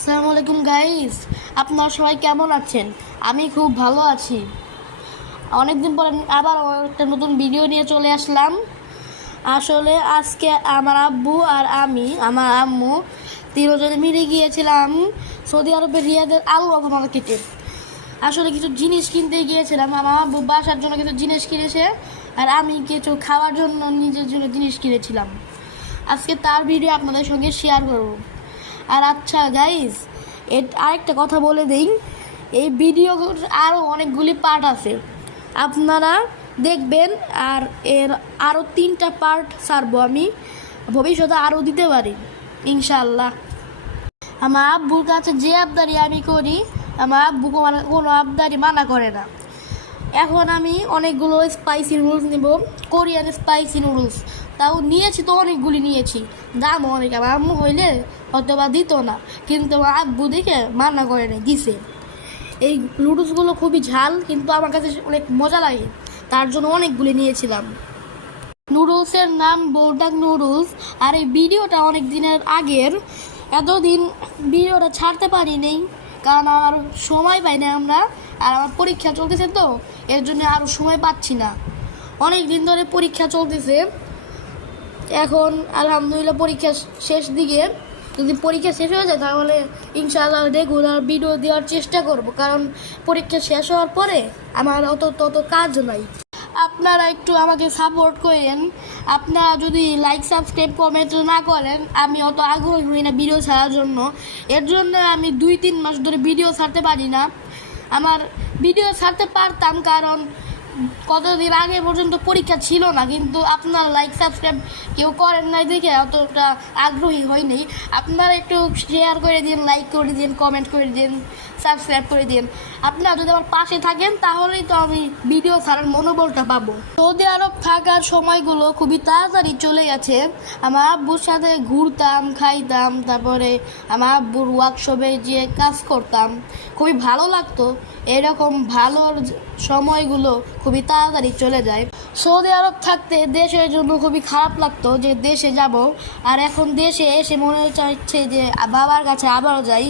আসসালামু আলাইকুম গাইস, আপনারা সবাই কেমন আছেন? আমি খুব ভালো আছি। অনেকদিন পরে আবার একটা নতুন ভিডিও নিয়ে চলে আসলাম। আসলে আজকে আমার আব্বু আর আমার আম্মু তিনজনে মিলে গিয়েছিলাম সৌদি আরবের রিয়াদের আল ওয়াফা মার্কেটে। আসলে কিছু জিনিস কিনতে গিয়েছিলাম। আমার আব্বু বাসার জন্য কিছু জিনিস কিনেছে আর আমি কিছু খাওয়ার জন্য নিজের জন্য জিনিস কিনেছিলাম। আজকে তার ভিডিও আপনাদের সঙ্গে শেয়ার করব। আর আচ্ছা গাইস, আরেকটা কথা বলে দিই, এই ভিডিও আরও অনেকগুলি পার্ট আছে, আপনারা দেখবেন। আর এর আরও 3টা পার্ট ছাড়বো আমি, ভবিষ্যতে আরও দিতে পারি ইনশাআল্লাহ। আমার আব্বুর কাছে যে আবদারি আমি করি, আমার আব্বু কোনো আবদারি মানা করে না। এখন আমি অনেকগুলো স্পাইসি নুডলস নেব, কোরিয়ান স্পাইসি নুডলস। তাও নিয়েছি তো অনেকগুলি নিয়েছি, দামও অনেক। আমার আম্মু হইলে অথবা দিত না, কিন্তু আমার আব্বু দেখে মানা করে না, দিছে। এই নুডলসগুলো খুবই ঝাল, কিন্তু আমার কাছে অনেক মজা লাগে, তার জন্য অনেকগুলি নিয়েছিলাম। নুডলসের নাম বোলডাক নুডলস। আর এই ভিডিওটা অনেক দিনের আগের, এতদিন ভিডিওটা ছাড়তে পারি নেই কারণ আমার সময় পাই না আমরা। আর আমার পরীক্ষা চলতেছে, তো এর জন্য আরও সময় পাচ্ছি না। অনেক দিন ধরে পরীক্ষা চলতেছে, এখন আলহামদুলিল্লাহ পরীক্ষা শেষ দিকে। যদি পরীক্ষা শেষ হয়ে যায় তাহলে ইনশাআল্লাহ রেগুলার ভিডিও দেওয়ার চেষ্টা করব, কারণ পরীক্ষা শেষ হওয়ার পরে আমার তত কাজ নাই। আপনারা একটু আমাকে সাপোর্ট করেন। আপনারা যদি লাইক সাবস্ক্রাইব কমেন্ট না করেন, আমি অত আগ্রহী হই না ভিডিও ছাড়ার জন্য। এর জন্য আমি 2-3 মাস ধরে ভিডিও ছাড়তে পারি না। আমার ভিডিও ছাড়তে পারতাম, কারণ কতদিন আগে পর্যন্ত পরীক্ষা ছিল না, কিন্তু আপনারা লাইক সাবস্ক্রাইব কেউ করেন নাই দেখে অতটা আগ্রহী হয়নি। আপনারা একটু শেয়ার করে দিন, লাইক করে দিন, কমেন্ট করে দিন, সাবস্ক্রাইব করে দিন। আপনারা যদি আমার পাশে থাকেন তাহলেই তো আমি ভিডিও ছাড়ার মনোবলটা পাবো। সৌদি আরব থাকার সময়গুলো খুবই তাড়াতাড়ি চলে গেছে। আমার আব্বুর সাথে ঘুরতাম, খাইতাম, তারপরে আমার আব্বুর ওয়ার্কশপে গিয়ে কাজ করতাম, খুবই ভালো লাগতো। এরকম ভালো সময়গুলো খুবই তাড়াতাড়ি চলে যায়। সৌদি আরব থাকতে দেশের জন্য খুবই খারাপ লাগতো যে দেশে যাব, আর এখন দেশে এসে মনে চাইছে যে বাবার কাছে আবারও যাই।